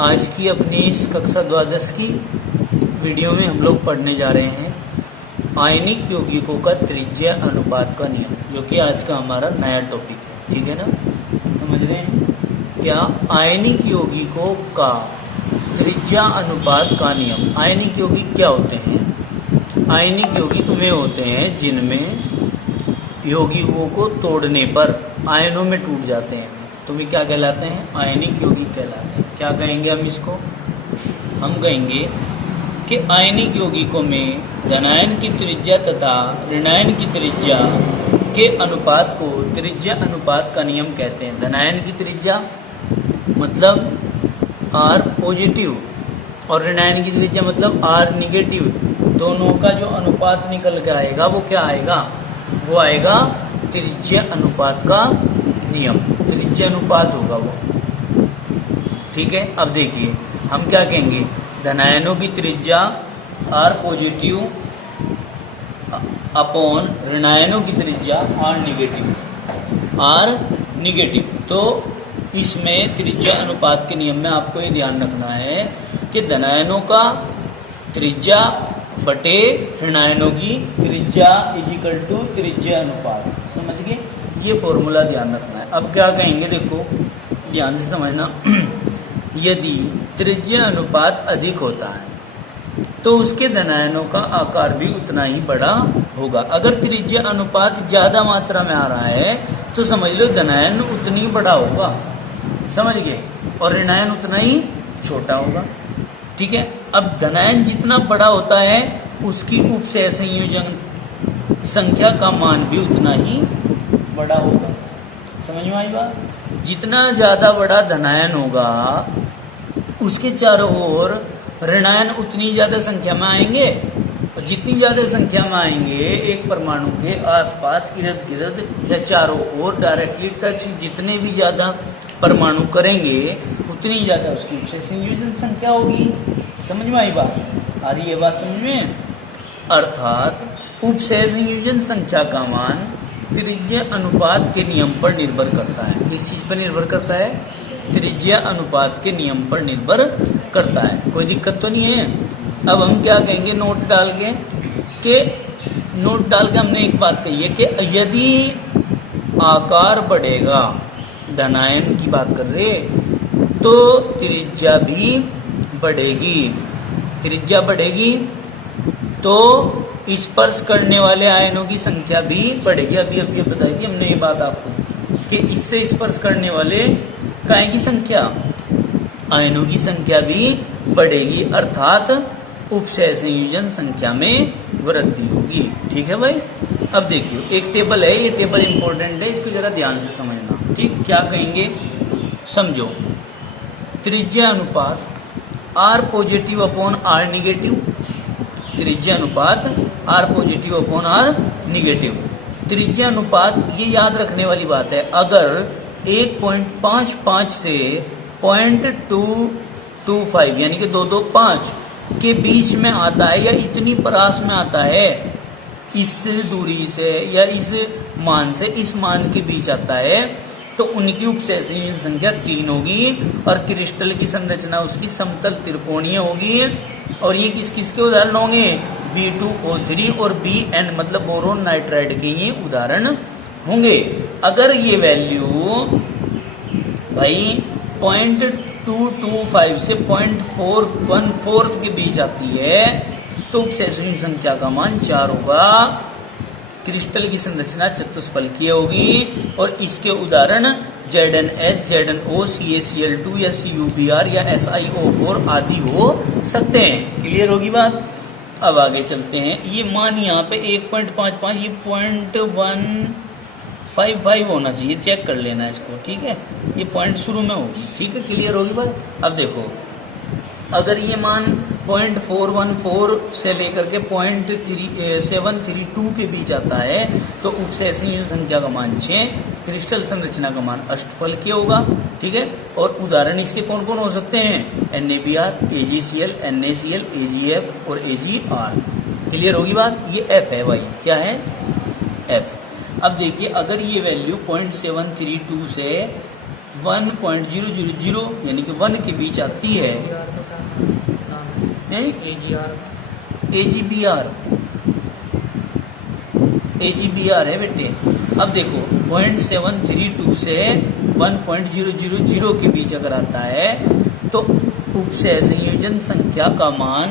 आज की अपनी इस कक्षा द्वादश की वीडियो में हम लोग पढ़ने जा रहे हैं आयनिक यौगिकों का त्रिज्या अनुपात का नियम, जो कि आज का हमारा नया टॉपिक है। ठीक है ना, समझ रहे हैं क्या? आयनिक यौगिकों का त्रिज्या अनुपात का नियम। आयनिक यौगिक क्या होते हैं? आयनिक यौगिक वे होते हैं जिनमें यौगिकों को तोड़ने पर आयनों में टूट जाते हैं, तो वे क्या कहलाते हैं? आयनिक यौगिक कहलाते हैं। क्या कहेंगे हम इसको? हम कहेंगे कि आयनिक यौगिकों में धनायन की त्रिज्या तथा ऋणायन की त्रिज्या के अनुपात को त्रिज्या अनुपात का नियम कहते हैं। धनायन की त्रिज्या मतलब R पॉजिटिव और ऋणायन की त्रिज्या मतलब R निगेटिव, दोनों का जो अनुपात निकल के आएगा वो क्या आएगा? वो आएगा त्रिज्या अनुपात का नियम। त्रिज्या अनुपात होगा वो। ठीक है, अब देखिए हम क्या कहेंगे? धनायनों की त्रिज्या R पॉजिटिव अपॉन ऋणायनों की त्रिज्या R निगेटिव। तो इसमें त्रिज्या अनुपात के नियम में आपको ये ध्यान रखना है कि धनायनों का त्रिज्या बटे ऋणायनों की त्रिज्या इजिकल टू त्रिज्या अनुपात। समझ गए? ये फॉर्मूला ध्यान रखना है। अब क्या कहेंगे, देखो ध्यान से समझना। यदि त्रिज्या अनुपात अधिक होता है तो उसके धनायनों का आकार भी उतना ही बड़ा होगा। अगर त्रिज्या अनुपात ज्यादा मात्रा में आ रहा है तो समझ लो धनायन उतनी बड़ा होगा, समझ गए, और ऋणायन उतना ही छोटा होगा। ठीक है, अब धनायन जितना बड़ा होता है उसकी उपसह संयोजन संख्या का मान भी उतना ही बड़ा होगा। समझ में आई बात? जितना ज्यादा बड़ा धनायन होगा उसके चारों ओर ऋणायन उतनी ज्यादा संख्या में आएंगे, और जितनी ज्यादा संख्या में आएंगे एक परमाणु के आसपास इर्द गिर्द या चारों ओर डायरेक्टली टच जितने भी ज्यादा परमाणु करेंगे उतनी ज्यादा उसकी उपसह संयोजन संख्या होगी। समझ में आई बात? आ रही है बात समझ में? अर्थात उपसह संयोजन संख्या का मान त्रिज्या अनुपात के नियम पर निर्भर करता है। किस चीज पर निर्भर करता है? त्रिज्या अनुपात के नियम पर निर्भर करता है। कोई दिक्कत तो नहीं है। अब हम क्या कहेंगे? नोट डाल के हमने एक बात कही है कि यदि आकार बढ़ेगा, धनायन की बात कर रहे, तो त्रिज्या भी बढ़ेगी। त्रिज्या बढ़ेगी तो स्पर्श करने वाले आयनों की संख्या भी बढ़ेगी। अभी बताई थी हमने ये बात आपको कि इससे स्पर्श करने वाले काय की संख्या, आयनों की संख्या भी बढ़ेगी, अर्थात उपसह संयोजन संख्या में वृद्धि होगी। ठीक है भाई? अब देखिए एक टेबल है, ये टेबल इंपॉर्टेंट है, इसको जरा ध्यान से समझना। ठीक, क्या कहेंगे समझो। त्रिज्या अनुपात R positive upon R negative. त्रिज्या अनुपात R positive upon R negative. त्रिज्या अनुपात ये याद रखने वाली बात है, अगर 1.55 से 0.225 यानी कि 225 के बीच में आता है या इतनी परास में आता है, इस दूरी से या इस मान से इस मान के बीच आता है, तो उनकी उपसह संयोजन संख्या 3 होगी और क्रिस्टल की संरचना उसकी समतल त्रिकोणीय होगी। और ये किस किस के उदाहरण होंगे? B2O3 और Bn मतलब बोरोन नाइट्राइड के ये उदाहरण होंगे। अगर ये वैल्यू भाई 0.225 से 0.414 के बीच आती है तो उपसह संयोजन संख्या का मान 4 होगा। क्रिस्टल की संरचना चतुष्फलकीय होगी और इसके उदाहरण ZnS, ZnO, CaCl2 या CuBr या SiO4 आदि हो सकते हैं। क्लियर होगी बात? अब आगे चलते हैं। ये मान यहाँ पे 1.55, ये 0.155 होना चाहिए, चेक कर लेना इसको। ठीक है, ये पॉइंट शुरू में होगी। ठीक है, क्लियर होगी बात? अब देखो, अगर ये मान 0.414 से लेकर के 0.732 के बीच आता है तो उपसह संयोजन संख्या का मान 6, क्रिस्टल संरचना का मान अष्टफलकीय होगा। ठीक है, और उदाहरण इसके कौन कौन हो सकते हैं? NaBr, AgCl, NaCl, AgF और Agr। क्लियर होगी बात? ये F है भाई, क्या है? F। अब देखिए, अगर ये वैल्यू 0.732 से 1.000 यानी कि 1 के बीच आती है। AGBR है बेटे। अब देखो 0.732 से 1.000 के बीच अगर आता है तो उपसय संयोजन संख्या का मान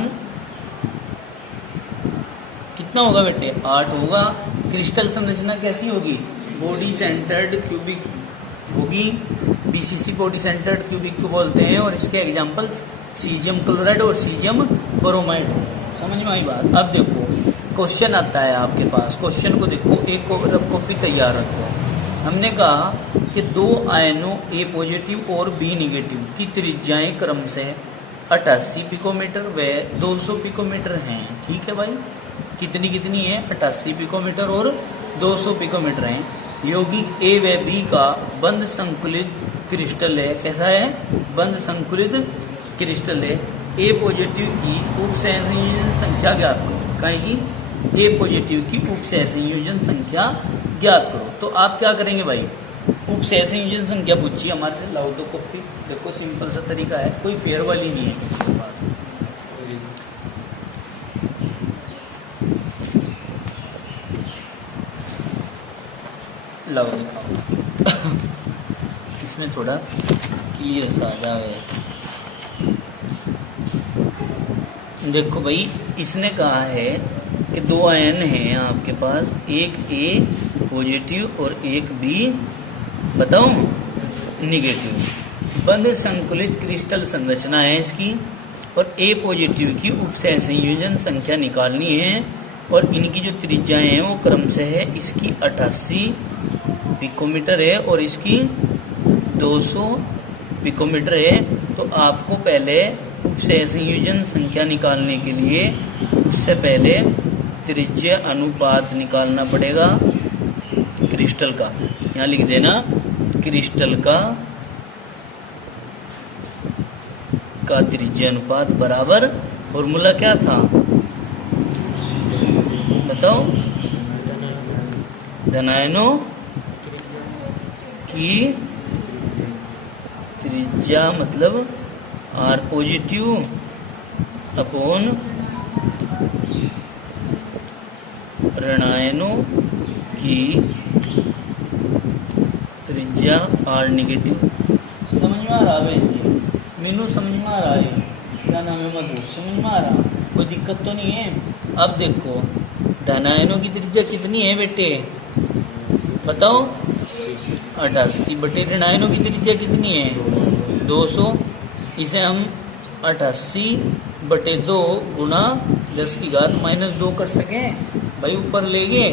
कितना होगा बेटे? 8 होगा। क्रिस्टल संरचना कैसी होगी? बॉडी सेंटर्ड क्यूबिक होगी। BCC बॉडी सेंटर्ड क्यूबिक को बोलते हैं और इसके एग्जांपल्स सीजियम क्लोराइड और सीजियम ब्रोमाइड। समझ में आई बात? अब देखो क्वेश्चन आता है आपके पास, क्वेश्चन को देखो, एक कॉपी तैयार रखो। हमने कहा कि दो आयनों A पॉजिटिव और B निगेटिव की त्रिज्याएं क्रम से 88 पिकोमीटर व 200 पिकोमीटर हैं। ठीक है भाई, कितनी कितनी है? 88 पिकोमीटर और 200 पिकोमीटर हैं। यौगिक A व B का बंद संकुलित क्रिस्टल है। कैसा है? बंद संकुलित क्रिस्टल है। A पॉजिटिव की उपसय संयोजन संख्या ज्ञात करो। कहेगी A पॉजिटिव की उपसय संयोजन संख्या ज्ञात करो। तो आप क्या करेंगे भाई? उपसय संयोजन संख्या पूछिए हमारे से, लाओ दो कॉपी। देखो सिंपल सा तरीका है, कोई फेयर वाली नहीं है किसी के पास। लाओ दिखाओ। इसमें थोड़ा क्लियर सा आ जाए। देखो भाई, इसने कहा है कि दो आयन हैं आपके पास, एक A पॉजिटिव और एक B बताओ निगेटिव। बंद संकुलित क्रिस्टल संरचना है इसकी और A पॉजिटिव की उपसय संयोजन संख्या निकालनी है और इनकी जो त्रिज्याएं हैं वो क्रम से है, इसकी 88 पिकोमीटर है और इसकी 200 पिकोमीटर है। तो आपको पहले उपसय संयोजन संख्या निकालने के लिए उससे पहले त्रिज्या अनुपात निकालना पड़ेगा क्रिस्टल का। यहाँ लिख देना क्रिस्टल का त्रिज्या अनुपात बराबर, फॉर्मूला क्या था बताओ? धनायनों की त्रिज्या मतलब R पॉजिटिव अपॉन ऋणायनों की त्रिज्या R नेगेटिव। समझ में आ रहा है? मीनू समझ में आ रहा है? क्या नाम है? मधु। समझ में आ रहा? कोई दिक्कत तो नहीं है? अब देखो धनायनों की त्रिज्या कितनी है बेटे बताओ? 88 बटे ऋणायनों की त्रिज्या कितनी है? 200। इसे हम 88 बटे 2 गुना 10 की घात -2 कर सकें भाई। ऊपर ले गए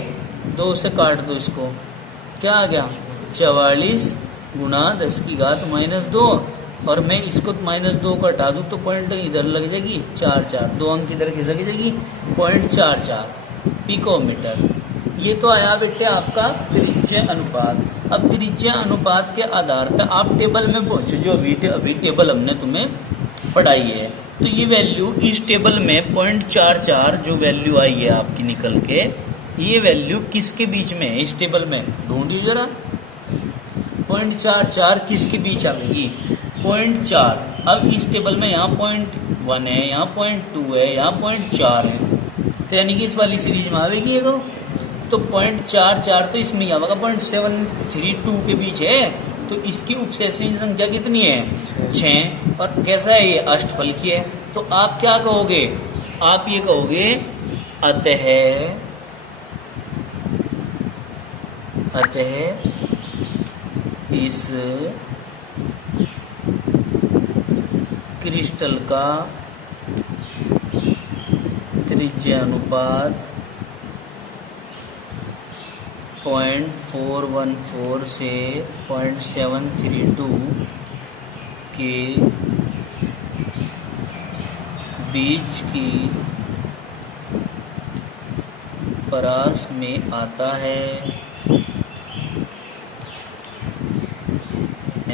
2 से काट दो इसको, क्या आ गया? 44 गुना 10 की घात -2 और मैं इसको -2 को हटा दूँ तो पॉइंट इधर लग जाएगी 44, 2 अंक इधर खिसक जाएगी 0.44 पिकोमीटर। ये तो आया बेटे आपका त्रिज्या अनुपात। अब त्रिज्या अनुपात के आधार पर आप टेबल में पहुंचो, जो अभी टेबल हमने तुम्हें पढ़ाई है। तो ये वैल्यू इस टेबल में 0.44 जो वैल्यू आई है आपकी निकल के, ये वैल्यू किसके बीच में है इस टेबल में? ढूंढिए जरा। 0.44 किसके बीच आएगी? 0.4। अब इस टेबल में यहाँ 0.1 है, यहाँ 0.2 है, यहाँ 0.4 है, तो यानी कि इस वाली सीरीज में आवेगी ये तो 0.44 तो इसमें आवेगा। 0.732 के बीच है, तो इसकी उपसय संख्या कितनी है? 6। और कैसा है ये? अष्टफलकीय है। तो आप क्या कहोगे? आप ये कहोगे अतः इस क्रिस्टल का त्रिज्या अनुपात 0.414 से 0.732 के बीच की परास में आता है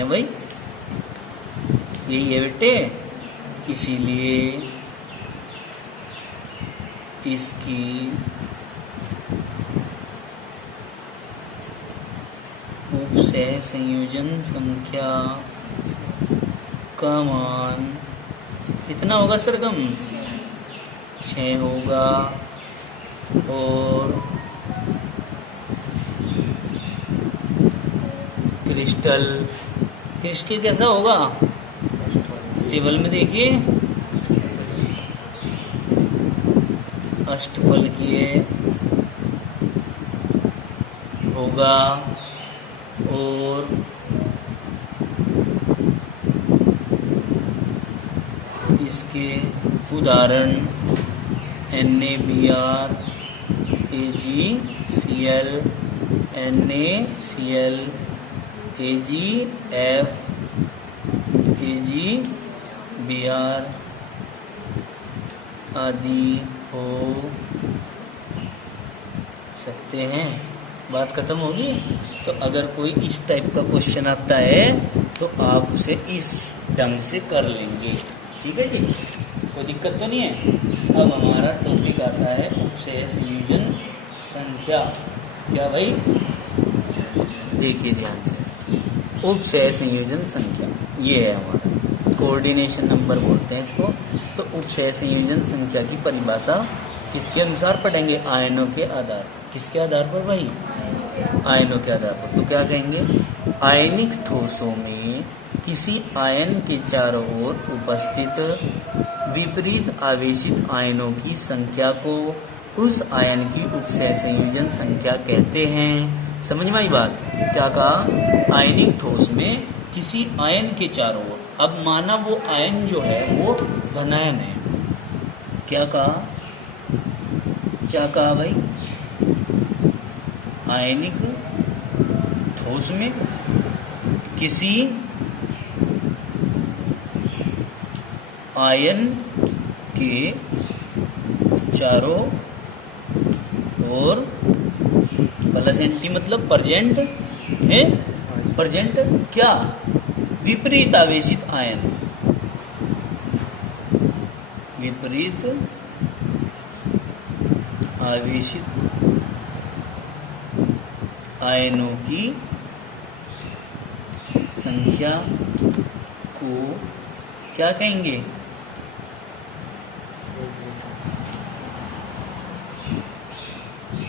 भाई? यही है बेटे। इसीलिए इसकी उपसय संयोजन संख्या का मान कितना होगा सरगम? 6 होगा। और क्रिस्टल कैसा होगा? टेबल में देखिए, अष्टफलकीय होगा। और इसके उदाहरण NaBr, AgCl, NaCl, AgF, AgBr आदि हो सकते हैं। बात खत्म होगी। तो अगर कोई इस टाइप का क्वेश्चन आता है तो आप उसे इस ढंग से कर लेंगे। ठीक है जी, कोई दिक्कत तो नहीं है। अब हमारा टॉपिक आता है उपसय संयोजन संख्या। क्या भाई? देखिए ध्यान से, उपसय संयोजन संख्या ये है हमारा कोऑर्डिनेशन नंबर बोलते हैं इसको। तो उपसय संयोजन संख्या की परिभाषा किसके अनुसार पढ़ेंगे? आयनों के आधार। किसके आधार पर भाई? आयनों के आधार पर। तो क्या कहेंगे? आयनिक ठोसों में किसी आयन के चारों ओर उपस्थित विपरीत आवेशित आयनों की संख्या को उस आयन की उपसय संयोजन संख्या कहते हैं। समझ में आई बात? क्या कहा? आयनिक ठोस में किसी आयन के चारों ओर। अब माना वो आयन जो है वो धनायन है। क्या कहा? क्या कहा भाई? आयनिक ठोस में किसी आयन के चारों ओर प्लस एंटी मतलब परजेंट है। परजेंट क्या? विपरीत आवेशित आयन। विपरीत आवेशित आयनों की संख्या को क्या कहेंगे?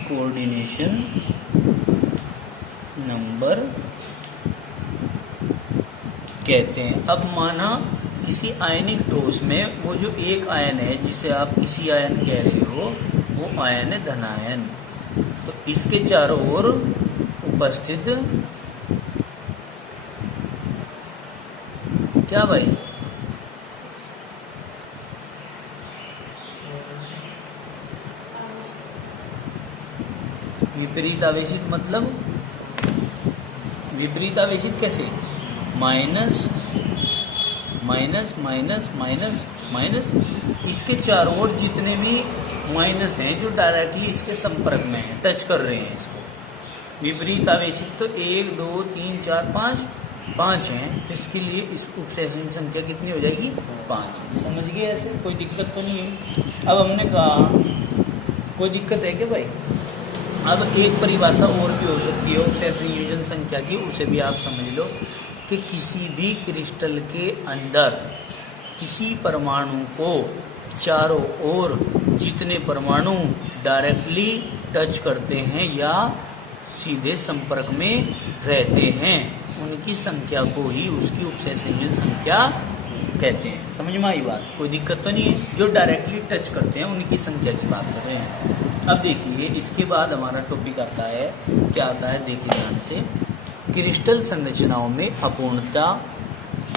कोऑर्डिनेशन नंबर कहते हैं। अब माना किसी आयनिक ठोस में वो जो एक आयन है जिसे आप किसी आयन कह रहे हो वो आयन है धनायन। तो इसके चारों ओर उपस्थित क्या भाई? विपरीत आवेशित मतलब विपरीत आवेशित कैसे? Minus minus minus minus minus. इसके चारों ओर जितने भी माइनस हैं जो डायरेक्टली इसके संपर्क में हैं, टच कर रहे हैं इसको। विपरीत आवेशित तो 1 2 3 4 5 हैं। तो इसके लिए इस उपसय संख्या कितनी हो जाएगी? 5। समझ गए? ऐसे कोई दिक्कत तो नहीं है। अब हमने कहा कोई दिक्कत है क्या भाई? अब एक परिभाषा और भी हो सकती है उपसय संयोजन संख्या की, उसे भी आप समझ लो कि किसी भी क्रिस्टल के अंदर किसी परमाणु को चारों ओर जितने परमाणु डायरेक्टली टच करते हैं या सीधे संपर्क में रहते हैं उनकी संख्या को ही उसकी उपसय संयोजन संख्या कहते हैं। समझ में आई बात? कोई दिक्कत तो नहीं है। जो डायरेक्टली टच करते हैं उनकी संख्या की बात कर रहे हैं। अब देखिए इसके बाद हमारा टॉपिक आता है, क्या आता है देखिए ध्यान से, क्रिस्टल संरचनाओं में अपूर्णता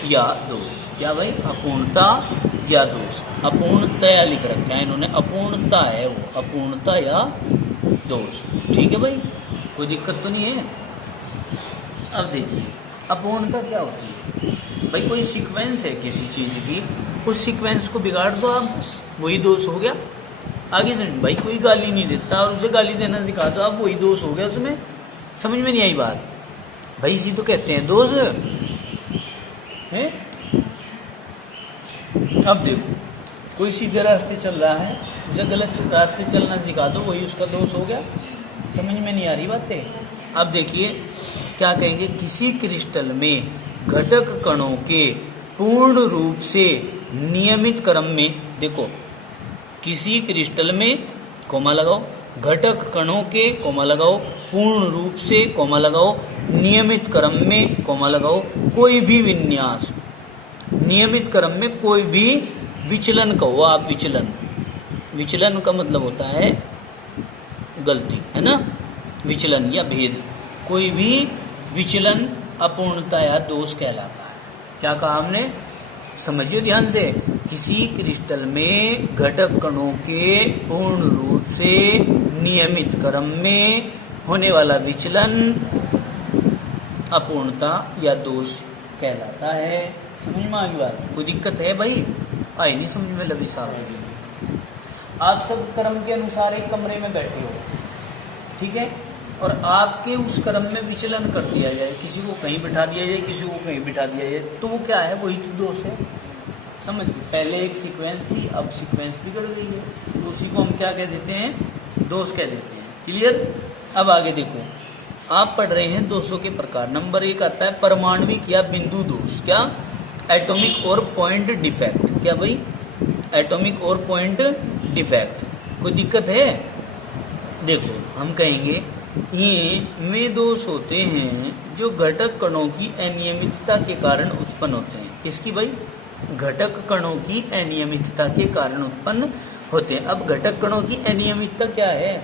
या दोष। क्या भाई? अपूर्णता या दोष। अपूर्णता लिख रखा है इन्होंने, अपूर्णता है वो, अपूर्णता या दोष। ठीक है भाई, कोई दिक्कत तो नहीं है। अब देखिए अपूर्णता क्या होती है भाई? कोई सीक्वेंस है किसी चीज की, उस सीक्वेंस को बिगाड़ दो आप, वही दोष हो गया। आगे समझ भाई, कोई गाली नहीं देता और उसे गाली देना सिखा दो आप, वही दोष हो गया उसमें। समझ में नहीं आई बात भाई? इसी तो कहते हैं दोष है। अब देखो कोई सीधे रास्ते चल रहा है, उसे गलत रास्ते चलना सिखा दो, वही उसका दोष हो गया। समझ में नहीं आ रही बातें? अब देखिए क्या कहेंगे, किसी क्रिस्टल में घटक कणों के पूर्ण रूप से नियमित क्रम में, देखो किसी क्रिस्टल में कोमा लगाओ, घटक कणों के कोमा लगाओ, पूर्ण रूप से कोमा लगाओ, नियमित क्रम में कोमा लगाओ, कोई भी विन्यास, नियमित क्रम में कोई भी विचलन कहो आप, विचलन, विचलन का मतलब होता है गलती, है ना, विचलन या भेद, कोई भी विचलन अपूर्णता या दोष कहलाता है। क्या कहा हमने, समझिए ध्यान से, किसी क्रिस्टल में घटक कणों के पूर्ण रूप से नियमित क्रम में होने वाला विचलन अपूर्णता या दोष कहलाता है। समझ में आ गई बात, कोई दिक्कत है भाई, आई नहीं समझ में लगी साहब। आप सब क्रम के अनुसार एक कमरे में बैठे हो, ठीक है, और आपके उस क्रम में विचलन कर दिया जाए, किसी को कहीं बिठा दिया जाए, किसी को कहीं बिठा दिया जाए, तो वो क्या है, वही तो दोष है। समझ गए, पहले एक सीक्वेंस थी, अब सीक्वेंस बिगड़ गई है, तो उसी को हम क्या कह देते हैं, दोष कह देते हैं। क्लियर। अब आगे देखो, आप पढ़ रहे हैं दोषों के प्रकार। नंबर 1 आता है परमाणविक या बिंदु दोष। क्या, एटॉमिक और पॉइंट डिफेक्ट। क्या भाई, एटॉमिक और पॉइंट डिफेक्ट। कोई दिक्कत है, देखो हम कहेंगे ये वे दोष होते हैं जो घटक कणों की अनियमितता के कारण उत्पन्न होते हैं। किसकी भाई, घटक कणों की अनियमितता के कारण उत्पन्न होते हैं। अब घटक कणों की अनियमितता क्या है,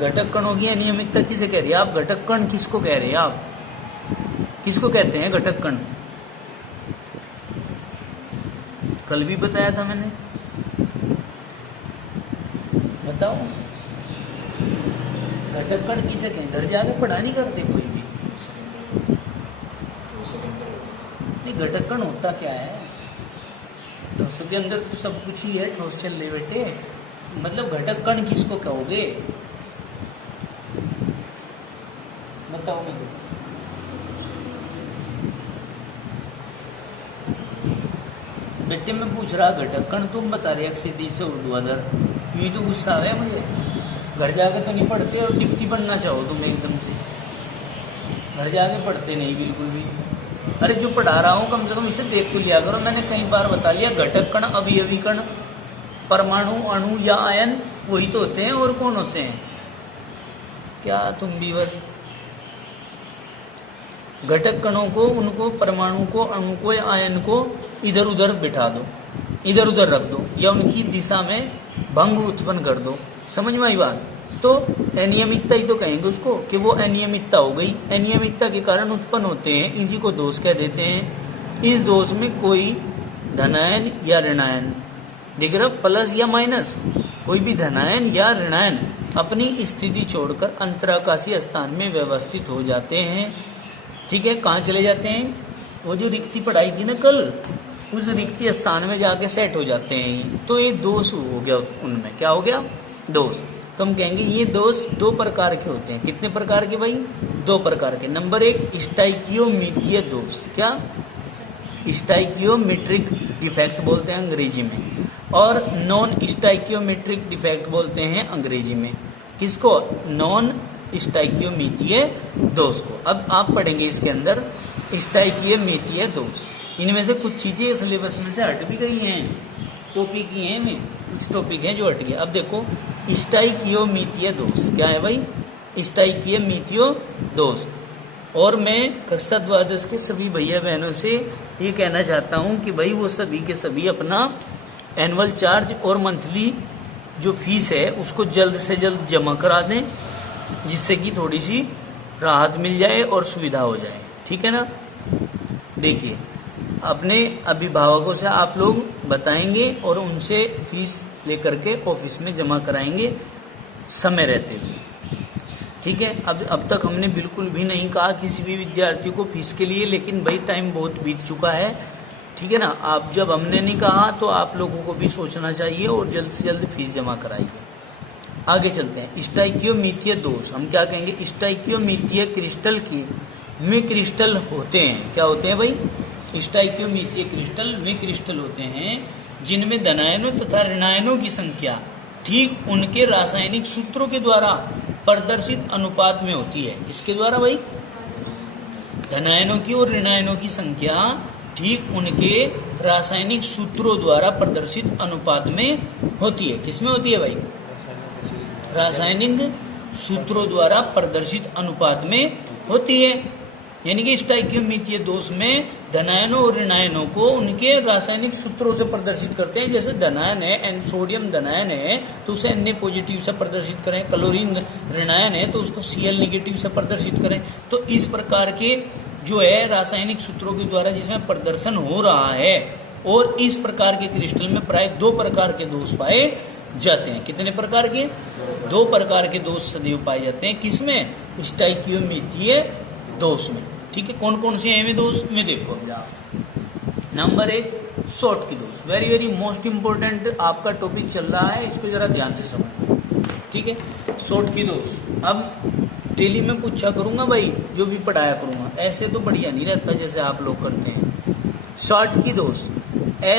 घटक कणों की अनियमितता किसे कह रही है आप, घटक कण किसको कह रहे हैं आप, किसको कहते हैं घटक कण, कल भी बताया था मैंने, बताओ घटक कण किसे कहें, घर जाके पढ़ा नहीं करते कोई भी, नहीं घटक कण होता क्या है, ठोस के अंदर तो सब कुछ ही है, ठोस चल ले बेटे, मतलब घटक कण किसको कहोगे, बताओ मुझे। बेटे मैं पूछ रहा घटक कण, तुम बता रहे सीधी से ऊर्ध्वाधर, ये तो गुस्सा है मुझे, घर जाके तो नहीं पढ़ते और डिप्टी बनना चाहो तुम एकदम से, घर जाके पढ़ते नहीं बिल्कुल भी। अरे जो पढ़ा रहा हूँ कम से कम इसे देख तो लिया करो, मैंने कई बार बता लिया, घटक कण, अवयवी कण, परमाणु, अणु या आयन वही तो होते हैं, और कौन होते हैं, क्या तुम भी बस घटक कणों को, उनको परमाणु को, अणु को या आयन को इधर उधर बिठा दो, इधर उधर रख दो, या उनकी दिशा में भंग उत्पन्न कर दो। समझ में आई बात, तो अनियमितता ही तो कहेंगे उसको, कि वो अनियमितता हो गई, अनियमितता के कारण उत्पन्न होते हैं, इसी को दोष कह देते हैं। इस दोष में कोई धनायन या ऋणायन, देख रहे हो, प्लस या माइनस, कोई भी धनायन या ऋणायन अपनी स्थिति छोड़कर अंतराकाशीय स्थान में व्यवस्थित हो जाते हैं। ठीक है, कहाँ चले जाते हैं, वो जो रिक्ति पढ़ाई थी ना कल, उस रिक्ति स्थान में जाके सेट हो जाते हैं, तो ये दोष हो गया उनमें, क्या हो गया, दोष। तो हम कहेंगे ये दोष दो प्रकार के होते हैं। कितने प्रकार के भाई, दो प्रकार के। नंबर 1 स्टाइकियोमीट्रिक दोष। क्या, स्टाइकियोमेट्रिक डिफेक्ट बोलते हैं अंग्रेजी में, और नॉन स्टाइकियोमेट्रिक डिफेक्ट बोलते हैं अंग्रेजी में। किसको, नॉन स्टाइकियोमीट्रिक दोष को। अब आप पढ़ेंगे इसके अंदर स्टाइकियोमेट्रिक दोष, इनमें से कुछ चीजें सिलेबस में से हट भी गई हैं, टॉपिक ही हैं, में कुछ टॉपिक हैं जो हट गए। अब देखो स्टाइकियोमेट्रिक दोष क्या है भाई, स्टाइकियोमेट्रिक दोष। और मैं कक्षा द्वादश के सभी भैया बहनों से ये कहना चाहता हूँ कि भाई वो सभी के सभी अपना एनुअल चार्ज और मंथली जो फीस है उसको जल्द से जल्द जमा करा दें, जिससे कि थोड़ी सी राहत मिल जाए और सुविधा हो जाए। ठीक है ना। देखिए, अपने अभिभावकों से आप लोग बताएंगे और उनसे फीस लेकर के ऑफिस में जमा कराएंगे समय रहते हुए। ठीक है। अब तक हमने बिल्कुल भी नहीं कहा किसी भी विद्यार्थी को फीस के लिए, लेकिन भाई टाइम बहुत बीत चुका है। ठीक है ना। आप जब हमने नहीं कहा तो आप लोगों को भी सोचना चाहिए और जल्द से जल्द फीस जमा कराइए। आगे चलते हैं। स्टाइकियोमेट्रिक दोष हम क्या कहेंगे, स्टाइकियोमेट्रिक क्रिस्टल की में क्रिस्टल होते हैं। क्या होते हैं भाई, स्टाइकियोमेट्रिक क्रिस्टल में क्रिस्टल होते हैं जिनमें धनायनों तथा ऋणायनों की संख्या ठीक उनके रासायनिक सूत्रों के द्वारा प्रदर्शित अनुपात में होती है। इसके द्वारा भाई धनायनों की और ऋणायनों की संख्या ठीक उनके रासायनिक सूत्रों द्वारा प्रदर्शित अनुपात में होती है। किसमें होती है भाई? रासायनिक सूत्रों द्वारा प्रदर्शित अनुपात में होती है। यानी कि स्टोइकियोमेट्री दोष में धनायनों और ऋणायनों को उनके रासायनिक सूत्रों से प्रदर्शित करते हैं। जैसे धनायन है, सोडियम धनायन है तो उसे Na पॉजिटिव से प्रदर्शित करें, क्लोरीन ऋणायन है तो उसको Cl नेगेटिव से प्रदर्शित करें। तो इस प्रकार के जो है रासायनिक सूत्रों के द्वारा जिसमें प्रदर्शन हो रहा है, और इस प्रकार के क्रिस्टल में प्राय 2 प्रकार के दोष पाए जाते हैं। कितने प्रकार के? 2 प्रकार के दोष सदैव पाए जाते हैं। किसमें? स्टोइकियोमेट्री दोष में। ठीक है, कौन कौन से हैं दोष में देखो अभी आप। नंबर 1 शॉर्ट की दोष, वेरी वेरी मोस्ट इंपोर्टेंट आपका टॉपिक चल रहा है, इसको जरा ध्यान से समझो। ठीक है, शॉर्ट की दोष अब डेली में पूछा करूंगा भाई, जो भी पढ़ाया करूंगा, ऐसे तो बढ़िया नहीं रहता जैसे आप लोग करते हैं। शॉर्ट की दोष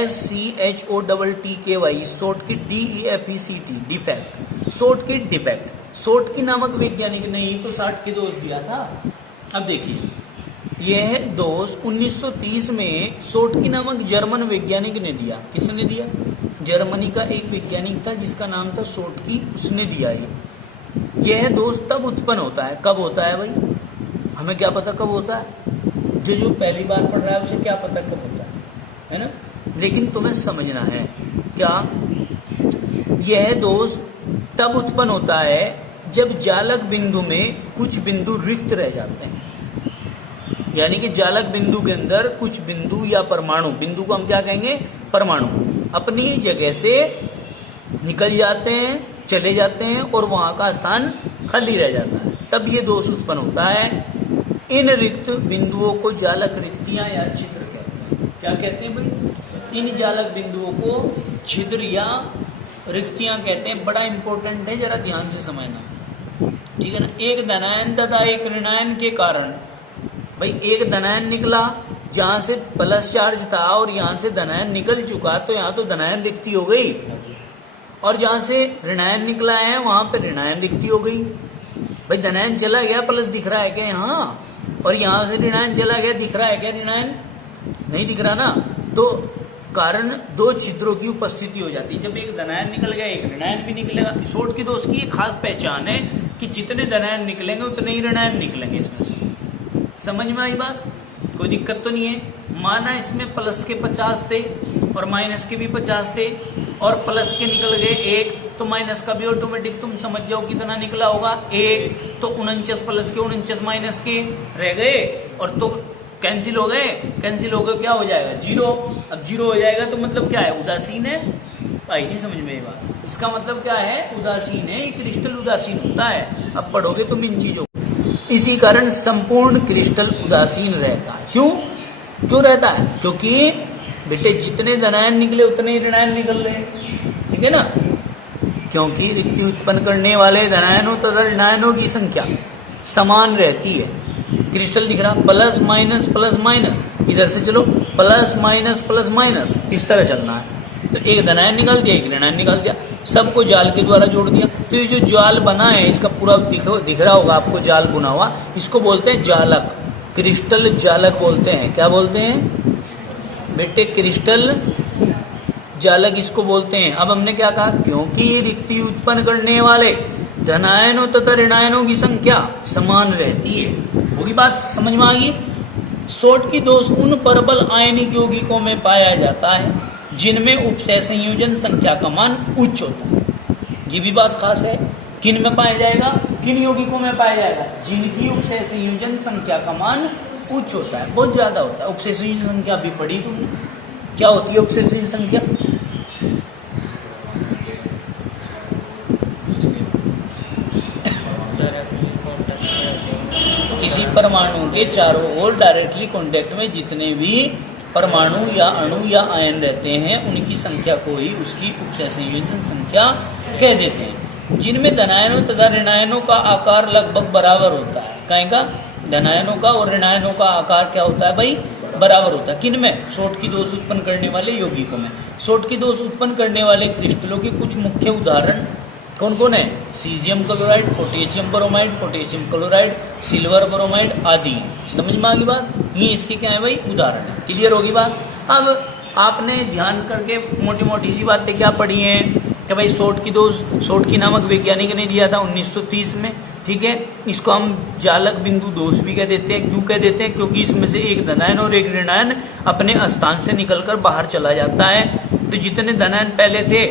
SCHOTTKY, शॉर्ट की DEFECT डिफेक्ट, शॉर्ट की डिफेक्ट। शॉर्ट की नामक वैज्ञानिक ने ही तो शॉर्ट की दोष दिया था। अब देखिए, यह दोष 1930 में शॉर्ट की नामक जर्मन वैज्ञानिक ने दिया। किसने दिया? जर्मनी का एक वैज्ञानिक था जिसका नाम था शॉर्ट की, उसने दिया है। यह दोष तब उत्पन्न होता है, कब होता है भाई? हमें क्या पता कब होता है? जो पहली बार पढ़ रहा है उसे क्या पता कब होता है ना? लेकिन तुम्हें समझना है क्या, यह दोष तब उत्पन्न होता है जब जालक बिंदु में कुछ बिंदु रिक्त रह जाते हैं। यानी कि जालक बिंदु के अंदर कुछ बिंदु या परमाणु, बिंदु को हम क्या कहेंगे? परमाणु, अपनी जगह से निकल जाते हैं, चले जाते हैं और वहां का स्थान खाली रह जाता है, तब ये दोष उत्पन्न होता है। इन रिक्त बिंदुओं को जालक रिक्तियां या छिद्र कहते हैं। क्या कहते हैं भाई? इन जालक बिंदुओं को छिद्र या रिक्तियां कहते हैं। बड़ा इंपॉर्टेंट है, जरा ध्यान से समझना। ठीक है ना? एक धनायन तथा एक ऋणायन के कारण, भाई एक धनायन निकला जहां से प्लस चार्ज था और यहां से धनायन निकल चुका, तो यहां तो धनायन रिक्ति हो गई, और जहां से ऋणायन निकला है वहां पे ऋणायन रिक्ति हो गई। भाई धनायन चला गया, प्लस दिख रहा है क्या यहाँ? और यहां से ऋणायन चला गया, दिख रहा है क्या ऋणायन? नहीं दिख रहा ना। तो कारण 2 छिद्रों की उपस्थिति हो जाती है। जब एक धनायन निकल गया, एक ऋणायन भी निकलेगा। शॉर्ट की दोष की एक खास पहचान है कि जितने धनायन निकलेंगे उतने ही ऋणायन निकलेंगे इसमें से। समझ में आई बात? कोई दिक्कत तो नहीं है। माना इसमें प्लस के 50 थे और माइनस के भी 50 थे, और प्लस के निकल गए 1, तो माइनस का भी ऑटोमेटिक तुम समझ जाओ कितना निकला होगा, 1। तो 49 प्लस के 49 माइनस के रह गए, और तो कैंसिल हो गए, कैंसिल हो गए, क्या हो जाएगा? 0। अब 0 हो जाएगा तो मतलब क्या है? उदासीन है। भाई नहीं समझ में ये बात? इसका मतलब क्या है? उदासीन है। ये क्रिस्टल उदासीन होता है। अब पढ़ोगे तुम इन चीजों। इसी कारण संपूर्ण क्रिस्टल उदासीन रहता है। क्यों रहता है? क्योंकि बेटे जितने धनायन निकले उतने ही ऋणायन निकल रहे। ठीक है ना? क्योंकि रिक्ति उत्पन्न करने वाले धनायनों तथा ऋणायनों की संख्या समान रहती है। क्रिस्टल दिख रहा, प्लस माइनस, इधर से चलो प्लस माइनस, इस तरह चलना है। तो एक धनायन निकाल दिया, एक ऋणायन निकाल दिया, सबको जाल के द्वारा जोड़ दिया। तो ये जो जाल बना है, इसका पूरा दिख रहा होगा आपको, जाल बुना हुआ, इसको बोलते हैं जालक। क्रिस्टल जालक बोलते हैं। क्या बोलते हैं बेटे? क्रिस्टल जालक इसको बोलते हैं। अब हमने क्या कहा? क्योंकि रिक्ति उत्पन्न करने वाले धनायनों तथा ऋणायनों की संख्या समान रहती है। होगी बात समझ में आ गई? शॉर्ट की दोष उन परबल आयनिक यौगिकों में पाया जाता है जिनमें उपसय संयोजन संख्या का मान उच्च होता है। ये भी बात खास है। किन में पाया जाएगा? किन यौगिकों में पाया जाएगा? जिनकी उपसय संयोजन संख्या का मान उच्च होता है, बहुत ज्यादा होता है। उपसय संयोजन संख्या भी पढ़ी तुमने, क्या होती है उपसय संयोजन संख्या? किसी परमाणु के चारों ओर डायरेक्टली कांटेक्ट में जितने भी परमाणु या अणु या आयन रहते हैं, उनकी संख्या को ही उसकी उपसय संयोजन संख्या कह देते हैं। जिनमें धनायनों तथा ऋणायनों का आकार लगभग बराबर होता है। कहेगा धनायनों का और ऋणायनों का आकार क्या होता है भाई? बराबर होता है। किन में? शॉर्ट की दोष उत्पन्न करने वाले यौगिकों में। शॉर्ट की दोष उत्पन्न करने वाले क्रिस्टलों के कुछ मुख्य उदाहरण कौन कौन है? Caesium chloride, potassium bromide, potassium chloride, silver bromide आदि। समझ में आ गई बात? ये इसके क्या है भाई? उदाहरण है। क्लियर होगी बात? अब आपने ध्यान करके मोटी मोटी सी बातें क्या पढ़ी हैं कि भाई सोटकी नामक वैज्ञानिक ने दिया था 1930 में, ठीक है। इसको हम जालक बिंदु दोष भी कह देते हैं। क्यों कह देते हैं? क्योंकि इसमें से एक धनायन और एक ऋणायन अपने स्थान से निकलकर बाहर चला जाता है, तो जितने धनायन पहले थे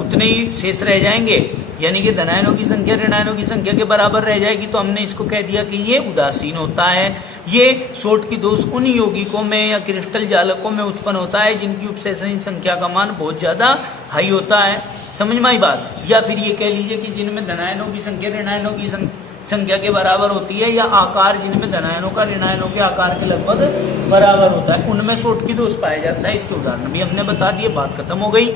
उतने ही शेष रह जाएंगे, यानी कि धनायनों की संख्या ऋणायनों की संख्या के बराबर रह जाएगी। तो हमने इसको कह दिया कि ये उदासीन होता है। ये सोटकी दोष उन यौगिकों में या क्रिस्टल जालकों में उत्पन्न होता है जिनकी उपसेचन संख्या का मान बहुत ज्यादा हाई होता है। समझ में आई बात? या फिर ये कह लीजिए कि जिनमें धनायनों की संख्या ऋणायनों की संख्या के बराबर होती है, या आकार जिनमें धनायनों का ऋणायनों के आकार के लगभग बराबर होता है, उनमें सोटकी दोष पाया जाता है। इसके उदाहरण भी हमने बता दिए, बात खत्म हो गई।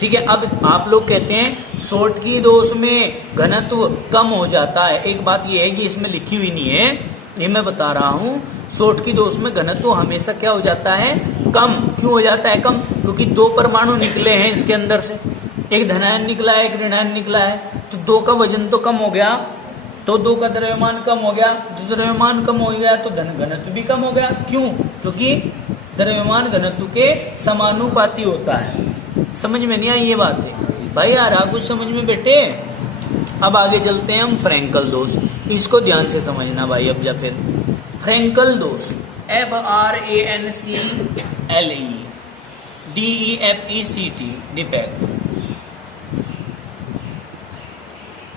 ठीक है। अब आप लोग कहते हैं सोटकी दोष में घनत्व कम हो जाता है। एक बात यह है कि इसमें लिखी हुई नहीं है, ये मैं बता रहा हूं। सोटकी दोष में घनत्व हमेशा क्या हो जाता है? कम। क्यों हो जाता है कम? क्योंकि दो परमाणु निकले हैं इसके अंदर से, एक धनायन निकला है, एक ऋणायन निकला है, तो दो का वजन तो कम हो गया, तो दो का द्रव्यमान कम हो गया। तो द्रव्यमान कम हो गया तो घनत्व भी कम हो गया। क्यों? क्योंकि द्रव्यमान घनत्व के समानुपाती होता है। समझ में नहीं आई ये बात है भाई? यार कुछ समझ में बैठे? अब आगे चलते हैं हम फ्रैंकल दोष। इसको ध्यान से समझना भाई। अब या फिर फ्रैंकल दोष FRANCLE डिफेक्ट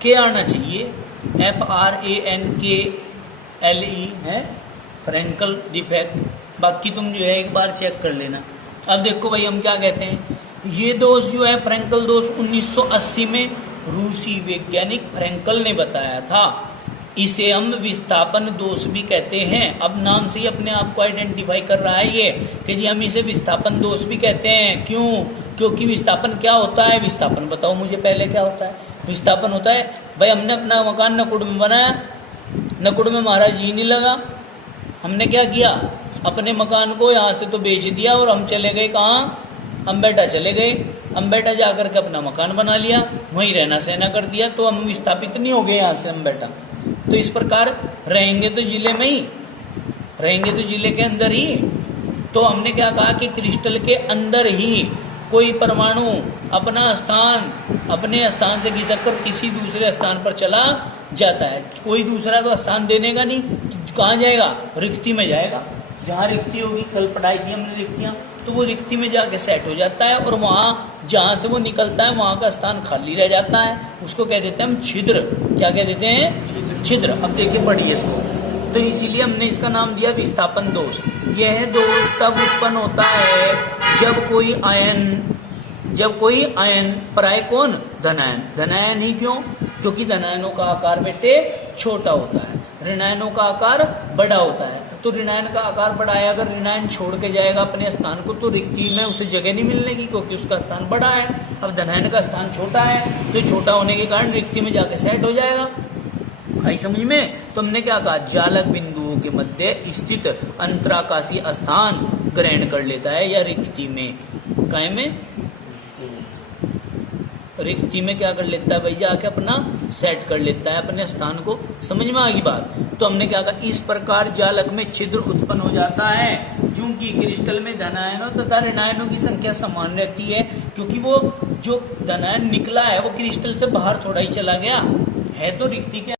क्या आना चाहिए? FRANKLE है फ्रैंकल डिफेक्ट। बाकी तुम जो है एक बार चेक कर लेना। अब देखो भाई हम क्या कहते हैं, ये दोष जो है फ्रैंकल दोष 1980 में रूसी वैज्ञानिक फ्रैंकल ने बताया था। इसे हम विस्थापन दोष भी कहते हैं। अब नाम से ही अपने आप को आइडेंटिफाई कर रहा है ये कि जी हम इसे विस्थापन दोष भी कहते हैं। क्यों? क्योंकि विस्थापन क्या होता है? विस्थापन बताओ मुझे पहले क्या होता है? विस्थापन होता है भाई हमने अपना मकान नकुड़ में बनाया, नकुड़ में हमारा जी नहीं लगा, हमने क्या किया? अपने मकान को यहाँ से तो बेच दिया और हम चले गए कहाँ? अम्बेटा चले गए। अम्बेटा जाकर के अपना मकान बना लिया, वहीं रहना सहना कर दिया, तो हम विस्थापित नहीं हो गए यहाँ से अम्बेटा। तो इस प्रकार रहेंगे तो जिले में ही रहेंगे, तो जिले के अंदर ही। तो हमने क्या कहा कि क्रिस्टल के अंदर ही कोई परमाणु अपने स्थान से खिसककर किसी दूसरे स्थान पर चला जाता है। कोई दूसरा तो स्थान देने का नहीं, तो कहाँ जाएगा? रिक्ति में जाएगा। जहाँ रिक्ति होगी, कल पढ़ाई की हमने रिक्तियाँ, तो वो रिक्ति में जाके सेट हो जाता है और वहाँ जहाँ से वो निकलता है वहाँ का स्थान खाली रह जाता है। उसको कह देते हैं हम छिद्र। क्या कह देते हैं? छिद्र। अब देखिए पढ़िए इसको। तो इसीलिए हमने इसका नाम दिया विस्थापन दोष। यह दोष तब उत्पन्न होता है जब कोई आयन प्राय कौन? धनायन ही। क्यों? क्योंकि धनायनों का आकार बेटे छोटा होता है, ऋणायनों का आकार बड़ा होता है। तो ऋणायन का आकार बड़ा है, अगर ऋणायन छोड़ के जाएगा अपने स्थान को तो रिक्ति में उसे जगह नहीं मिलने की, क्योंकि उसका स्थान बड़ा है। अब धनायन का स्थान छोटा है, तो छोटा होने के कारण रिक्ति में जाके सेट हो जाएगा। आई समझ में? तो हमने क्या कहा? जालक बिंदुओं के मध्य स्थित अंतराकाशीय स्थान ग्रहण कर लेता है, या रिक्ति में। काय में? रिक्ति में क्या कर लेता है भाई? जाके अपना सेट कर लेता है अपने स्थान को। समझ में आ गई बात? तो हमने क्या कहा? इस प्रकार जालक में छिद्र उत्पन्न हो जाता है, क्योंकि क्रिस्टल में धनायनों तथा ऋणायनों की संख्या समान रहती है। क्योंकि वो जो धनायन निकला है वो क्रिस्टल से बाहर थोड़ा ही चला गया है, तो रिक्ति के